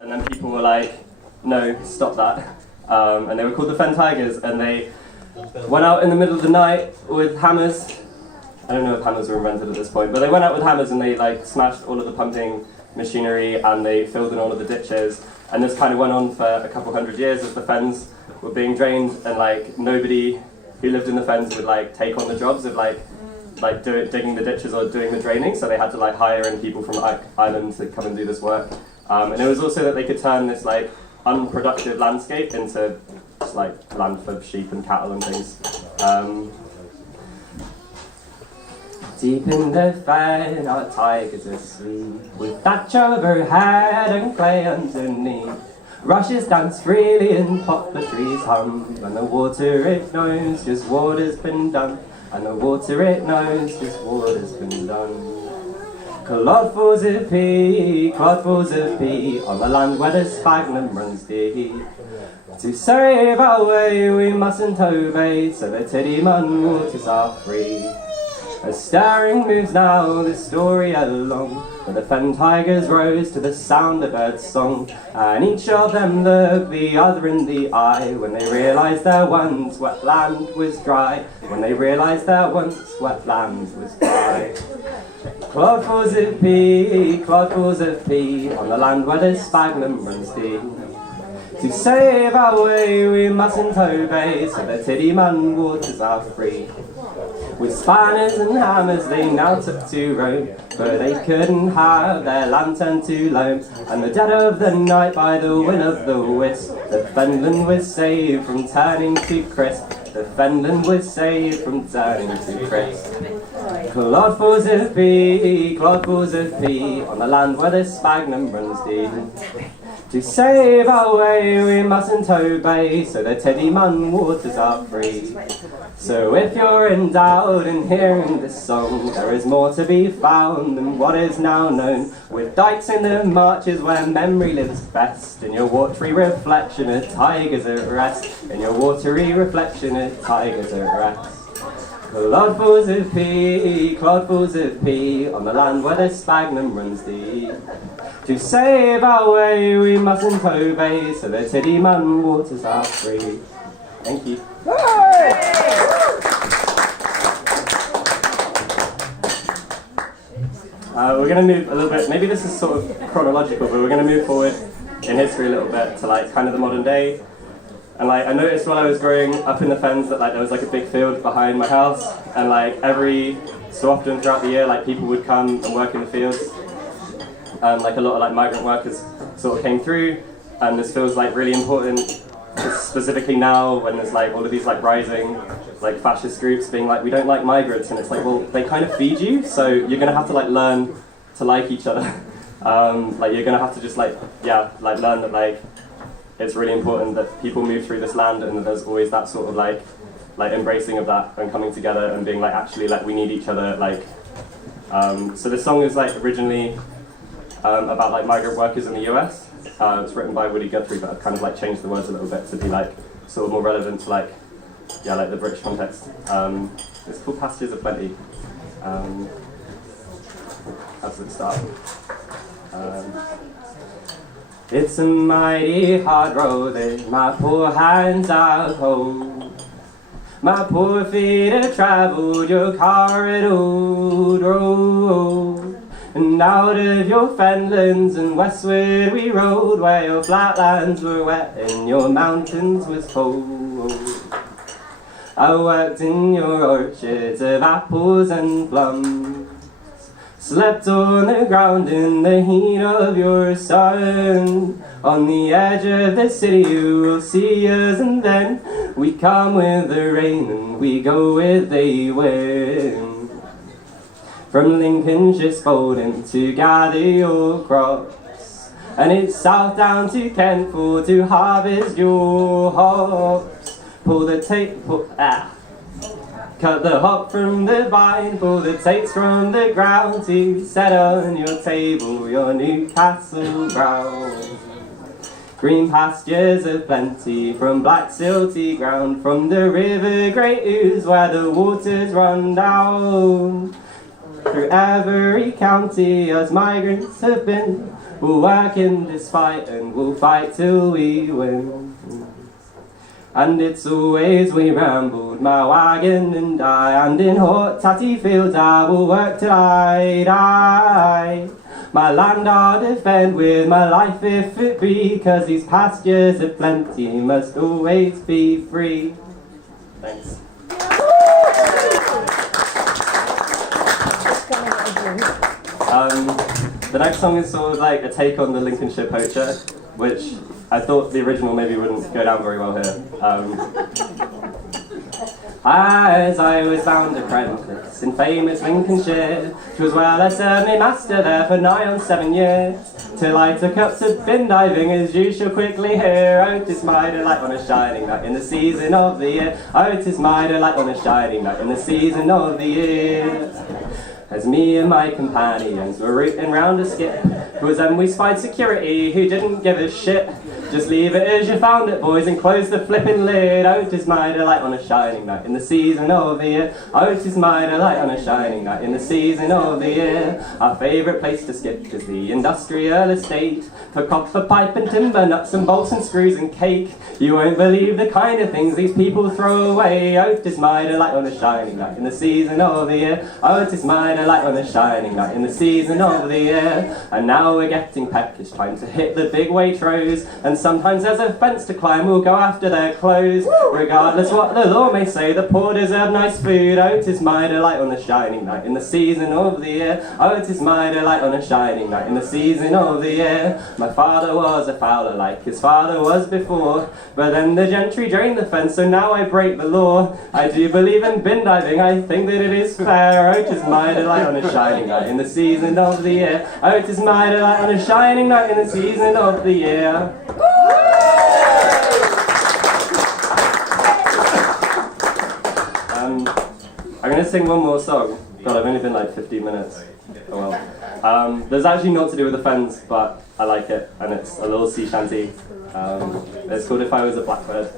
And then people were like, no, stop that. And they were called the Fen Tigers, and they went out in the middle of the night with hammers. I don't know if hammers were invented at this point, but they went out with hammers and they like smashed all of the pumping machinery and they filled in all of the ditches. And this kind of went on for a couple hundred years as the fens were being drained, and like nobody who lived in the fens would like take on the jobs of digging the ditches or doing the draining, so they had to like hire in people from Ireland to come and do this work. And it was also that they could turn this like unproductive landscape into just like land for sheep and cattle and things. Deep in the fen, our tigers are asleep, with thatch overhead and clay underneath. Rushes dance freely and poplar trees hum, and the water it knows just water's been done, and the water it knows just water's been done. Clodfuls of pea, on the land where the sphagnum runs deep. To save our way we mustn't obey, so the Tiddymun waters are free. As stirring moves now the story along, where the Fen Tigers rose to the sound of bird song, and each of them looked the other in the eye, when they realised their once wet land was dry, when they realised their once wet land was dry. Clodfuls of pea, on the land where the sphagnum runs deep. To save our way we mustn't obey, so the Tiddymun waters are free. With spanners and hammers they now took to Rome, but they couldn't have their lantern to loam. And the dead of the night by the wind of the wisp, the fenland was saved from turning to crisp. The fenland was saved from turning to crisp. Clodfuls of pea, on the land where the sphagnum runs deep. To save our way we mustn't obey, so the Tiddymun waters are free. So if you're in doubt in hearing this song, there is more to be found than what is now known. With dikes in the marshes where memory lives best, in your watery reflection of tigers at rest, in your watery reflection of tigers at rest. Clodfuls of pea, on the land where the sphagnum runs deep. To save our way we mustn't obey, so the Tiddymun waters are free. Thank you. We're going to move a little bit, maybe this is sort of chronological, but we're going to move forward in history a little bit to like kind of the modern day. And like I noticed while I was growing up in the fens that like there was like a big field behind my house, and like every so often throughout the year like people would come and work in the fields. Like a lot of like migrant workers sort of came through, and this feels like really important, specifically now when there's like all of these like rising like fascist groups being like, we don't like migrants, and it's like, well, they kind of feed you, so you're gonna have to like learn to like each other. Like you're gonna have to just like learn that like it's really important that people move through this land, and that there's always that sort of like embracing of that and coming together and being like, actually like we need each other. Like so this song is like originally about like migrant workers in the US. It's written by Woody Guthrie, but I've kind of like changed the words a little bit to be like sort of more relevant to like the British context. It's called Pastures of Plenty. That's the start. It's a mighty hard road that my poor hands have hold. My poor feet have travelled your corridor road. And out of your fenlands and westward we rode, where your flatlands were wet and your mountains was cold. I worked in your orchards of apples and plums, slept on the ground in the heat of your sun. On the edge of the city you will see us, and then we come with the rain and we go with the wind. From Lincolnshire's folding to gather your crops, and it's south down to Kent for to harvest your hops. Pull the cut the hop from the vine, pull the tapes from the ground to set on your table your Newcastle brown. Green pastures of plenty from black silty ground, from the river Great Ouse where the waters run down. Through every county as migrants have been, We'll work in this fight and we'll fight till we win. And it's always we rambled, my wagon and I, and in hot tatty fields I will work till I die. My land I'll defend with my life if it be, 'cause these pastures of plenty must always be free. Thanks. The next song is sort of like a take on the Lincolnshire poacher, which I thought the original maybe wouldn't go down very well here. As I was found apprentice in famous Lincolnshire, 'twas well I served me master there for nigh on 7 years, till I took up to bin diving, as you shall quickly hear. Oh, 'tis my delight on a shining night in the season of the year. Oh, 'tis my delight on a shining night in the season of the year. As me and my companions were rooting round a skip, 'twas then we spied security who didn't give a shit. Just leave it as you found it, boys, and close the flipping lid. Oh, 'tis my delight on a shining night in the season of the year. Oh, 'tis my delight on a shining night in the season of the year. Our favourite place to skip is the industrial estate, for copper pipe and timber, nuts and bolts and screws and cake. You won't believe the kind of things these people throw away. Oh, 'tis my delight on a shining night in the season of the year. Oh, 'tis my delight on a shining night in the season of the year. And now we're getting peckish, time to hit the big Waitrose, and sometimes there's a fence to climb, we'll go after their clothes. Regardless what the law may say, the poor deserve nice food. Oh, 'tis my delight on a shining night in the season of the year. Oh, 'tis my delight on a shining night in the season of the year. My father was a fowler like his father was before, but then the gentry drained the fence, so now I break the law. I do believe in bin diving, I think that it is fair. Oh, 'tis my delight on a shining night in the season of the year. Oh, 'tis my delight on a shining night in the season of the year. I'm going to sing one more song. God, I've only been like 15 minutes. Oh well. There's actually not to do with the fens, but I like it, and it's a little sea shanty. It's called If I Was a Blackbird.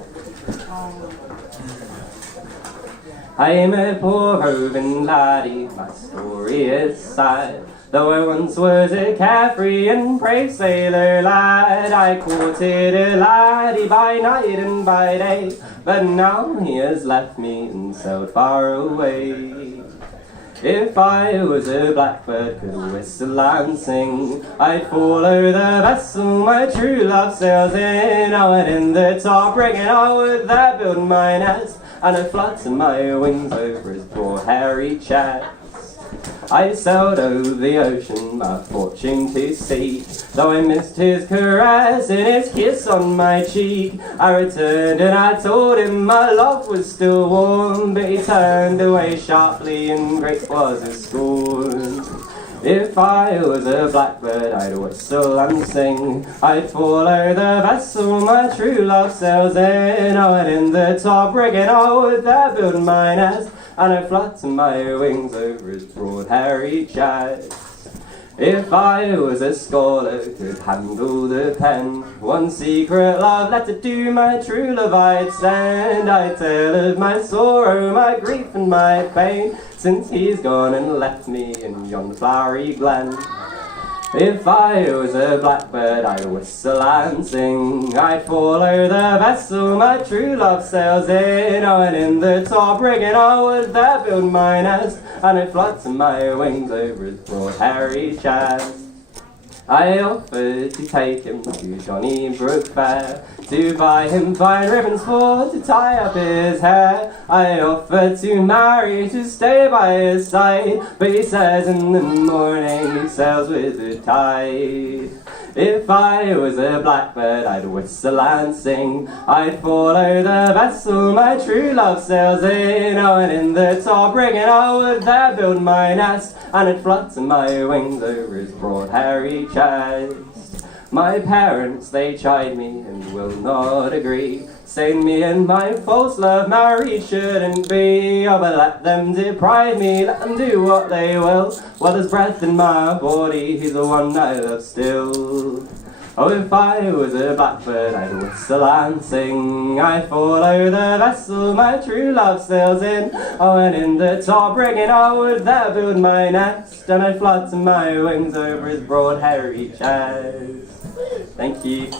I'm a poor roving laddie, my story is sad. Though I once was a carefree and brave sailor lad, I courted a laddie by night and by day, but now he has left me and sailed far away. If I was a blackbird, could whistle and sing, I'd follow the vessel my true love sails in. I went in the top rigging, I would there build my nest, and I'd flutter my wings over his broad hairy chest. I sailed over the ocean, my fortune to seek, though I missed his caress and his kiss on my cheek. I returned and I told him my love was still warm, but he turned away sharply and great was his scorn. If I was a blackbird, I'd whistle and sing, I'd follow the vessel my true love sails in. I went in the top rigging, I would there build my nest, and I'd flutter my wings over his broad hairy chest. If I was a scholar, could handle the pen, one secret love letter to my true love I'd send. I'd tell of my sorrow, my grief and my pain, since he's gone and left me in yon flowery glen. If I was a blackbird, I'd whistle and sing, I'd follow the vessel my true love sails in. I went in the top rigging, I would there build my nest, and I'd flutter my wings over his broad hairy chest. I offered to take him to Johnny Brook Fair, to buy him fine ribbons for to tie up his hair. I offered to marry, to stay by his side, but he says in the morning he sails with the tide. If I was a blackbird, I'd whistle and sing, I'd follow the vessel my true love sails in. I went in the top rigging, I would there build my nest, and I'd flutter my wings over his broad hairy chest. My parents, they chide me and will not agree, saying me and my false love married shouldn't be. Oh, but let them deprive me, let them do what they will. While there's breath in my body, he's the one I love still. Oh, if I was a blackbird, I'd whistle and sing. I'd follow the vessel my true love sails in. Oh, and in the top rigging I would there build my nest, and I'd flutter my wings over his broad hairy chest. Thank you.